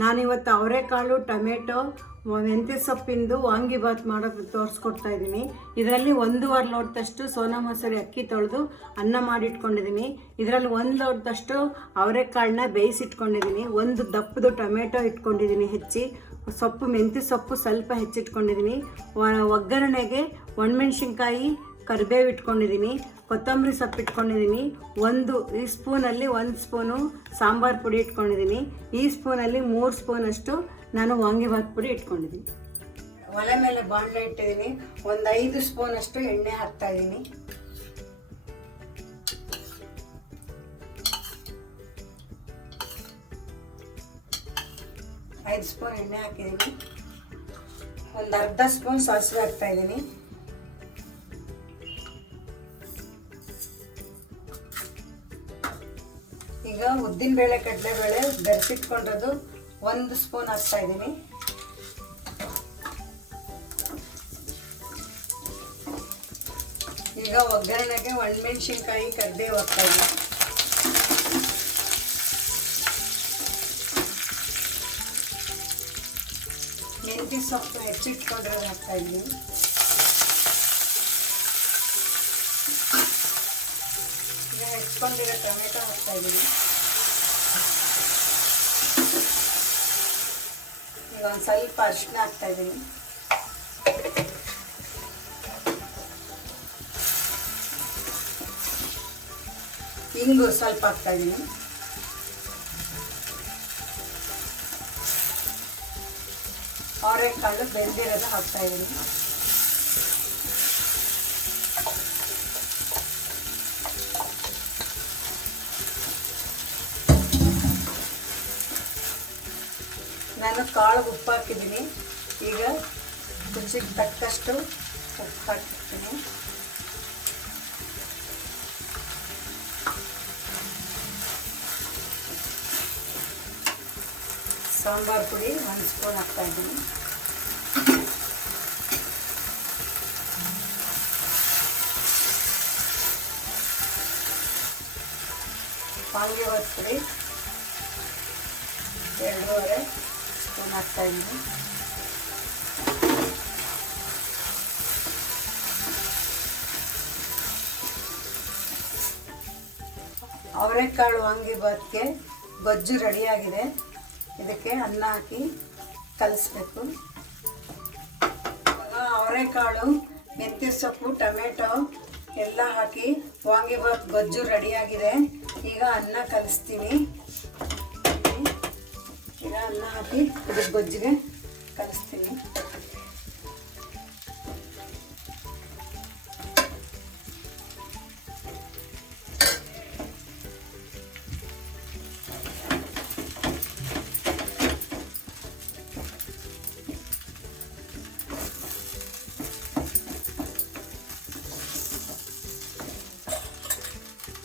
ನಾನಿವತ್ತು ಅವರೆಕಾಳು, ಟೊಮೆಟೊ, ಮೆಂತ್ಯ ಸೊಪ್ಪಿಂದು ವಾಂಗಿಬಾತ್ ಮಾಡೋದು ತೋರಿಸ್ಕೊಡ್ತಾ ಇದ್ದೀನಿ. ಇದರಲ್ಲಿ 1.5 ಲೋಟದಷ್ಟು ಸೋನಾ ಮಸೂರಿ ಅಕ್ಕಿ ತೊಳೆದು ಅನ್ನ ಮಾಡಿಟ್ಕೊಂಡಿದ್ದೀನಿ. ಇದರಲ್ಲಿ 1 ಲೋಟದಷ್ಟು ಅವರೆಕಾಳನ್ನ ಬೇಯಿಸಿಟ್ಕೊಂಡಿದ್ದೀನಿ. 1 ದಪ್ಪದು ಟೊಮೆಟೊ ಇಟ್ಕೊಂಡಿದ್ದೀನಿ ಹೆಚ್ಚಿ. ಸೊಪ್ಪು, ಮೆಂತ್ಯ ಸೊಪ್ಪು ಸ್ವಲ್ಪ ಹೆಚ್ಚಿಟ್ಕೊಂಡಿದ್ದೀನಿ. ಒಗ್ಗರಣೆಗೆ ಒಣಮೆಣ್ಸಿನ್ಕಾಯಿ, ಕರಿಬೇವು ಇಟ್ಕೊಂಡಿದ್ದೀನಿ. ಕೊತ್ತಂಬರಿ ಸೊಪ್ಪು ಇಟ್ಕೊಂಡಿದ್ದೀನಿ. ಈ ಸ್ಪೂನಲ್ಲಿ 1 ಸ್ಪೂನು ಸಾಂಬಾರು ಪುಡಿ ಇಟ್ಕೊಂಡಿದ್ದೀನಿ. ಈ ಸ್ಪೂನಲ್ಲಿ 3 ಸ್ಪೂನಷ್ಟು ನಾನು ವಾಂಗಿಬಾತ್ ಪುಡಿ ಇಟ್ಕೊಂಡಿದ್ದೀನಿ. ಒಲೆ ಮೇಲೆ ಬಾಣಲೆ ಇಟ್ಟಿದ್ದೀನಿ. 5 ಸ್ಪೂನಷ್ಟು ಎಣ್ಣೆ ಹಾಕ್ತಾ ಇದ್ದೀನಿ. ಐದು ಸ್ಪೂನ್ ಎಣ್ಣೆ ಹಾಕಿದ್ದೀನಿ. ಅರ್ಧ ಸ್ಪೂನ್ ಸಾಸಿವೆ ಹಾಕ್ತಾ ಇದ್ದೀನಿ. ಈಗ ಉದ್ದಿನಬೇಳೆ, ಕಡಲೆಬೇಳೆ ಬೆರೆಸಿಟ್ಕೊಂಡಿರೋದು 1 ಸ್ಪೂನ್ ಹಾಕ್ತಾ ಇದ್ದೀನಿ. ಈಗ ಒಗ್ಗರಣೆಗೆ ಒಣಮೆಣಸಿನ್ಕಾಯಿ, ಕರಿಬೇವು ಹಾಕ್ತಾ ಇದ್ದೀನಿ. ಮೆಂತ್ಯ ಸೊಪ್ಪು ಹೆಚ್ಚಿಟ್ಕೊಂಡಿರೋದು ಹಾಕ್ತಾ ಇದ್ದೀನಿ. ಈಗ ಹೆಚ್ಚಿಕೊಂಡಿರೋ ಟೊಮೆಟೊ ಹಾಕ್ತಾ ಇದ್ದೀನಿ. ಈಗ ಒಂದು ಸ್ವಲ್ಪ ಅರಿಶಿನ ಹಾಕ್ತಾ ಇದ್ದೀನಿ. ಇಂಗು ಸ್ವಲ್ಪ ಹಾಕ್ತಾ ಇದ್ದೀನಿ. ಅವರೆಕಾಳು ಬೆಂದಿರೋದು ಹಾಕ್ತಾ ಇದ್ದೀನಿ. ನಾನು ಕಾಳಿಗೆ ಉಪ್ಪು ಹಾಕಿದ್ದೀನಿ. ಈಗ ರುಚಿಗೆ ತಕ್ಕಷ್ಟು ಉಪ್ಪು ಹಾಕಿರ್ತೀನಿ. ಸಾಂಬಾರು ಪುಡಿ 1 ಸ್ಪೂನ್ ಹಾಕ್ತಾ ಇದ್ದೀನಿ. ವಾಂಗಿಬಾತ್ ಪುಡಿ 2.5 ಸ್ಪೂನ್ ಹಾಕ್ತಾ ಇದ್ದೀನಿ. ಅವರೆಕಾಳು ವಾಂಗಿಬಾತ್ಗೆ ಗೊಜ್ಜು ರೆಡಿಯಾಗಿದೆ. ಇದಕ್ಕೆ ಅನ್ನ ಹಾಕಿ ಕಲಿಸ್ಬೇಕು. ಅವರೆಕಾಳು, ಮೆಂತ್ಯ ಸೊಪ್ಪು, ಟೊಮೆಟೊ ಎಲ್ಲ ಹಾಕಿ ವಾಂಗಿಬಾತ್ ಗೊಜ್ಜು ರೆಡಿಯಾಗಿದೆ. ಈಗ ಅನ್ನ ಕಲಿಸ್ತೀನಿ. ಈಗ ಅನ್ನ ಹಾಕಿ ಇದಕ್ಕೆ ಗೊಜ್ಜಿಗೆ ಕಲಿಸ್ತೀನಿ.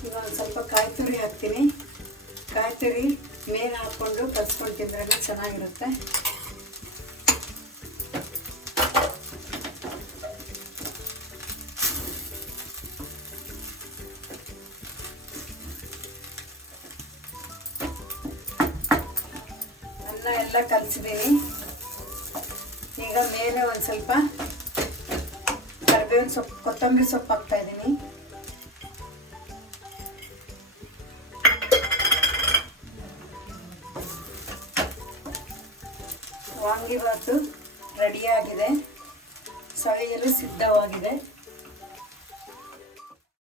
ಈಗ ಒಂದು ಸ್ವಲ್ಪ ಕಾಯಿ ತುರಿ ಹಾಕ್ತೀನಿ. ಕಾಯಿ ತುರಿ ಮೇಲೆ ಹಾಕ್ಕೊಂಡು ಕಲಿಸ್ಕೊಂಡು ತಿಂದ್ರೆ ಚೆನ್ನಾಗಿರುತ್ತೆ. ಅನ್ನ ಎಲ್ಲ ಕಲಿಸಿದ್ದೀನಿ. ಈಗ ಮೇಲೆ ಒಂದು ಸ್ವಲ್ಪ ಕರಿಬೇವಿನ ಸೊಪ್ಪು, ಕೊತ್ತಂಬರಿ ಸೊಪ್ಪು ಹಾಕ್ತಾ ಇದ್ದೀನಿ. ವಾಂಗಿಬಾತು ರೆಡಿಯಾಗಿದೆ. ಸವಿಯಲು ಸಿದ್ಧವಾಗಿದೆ.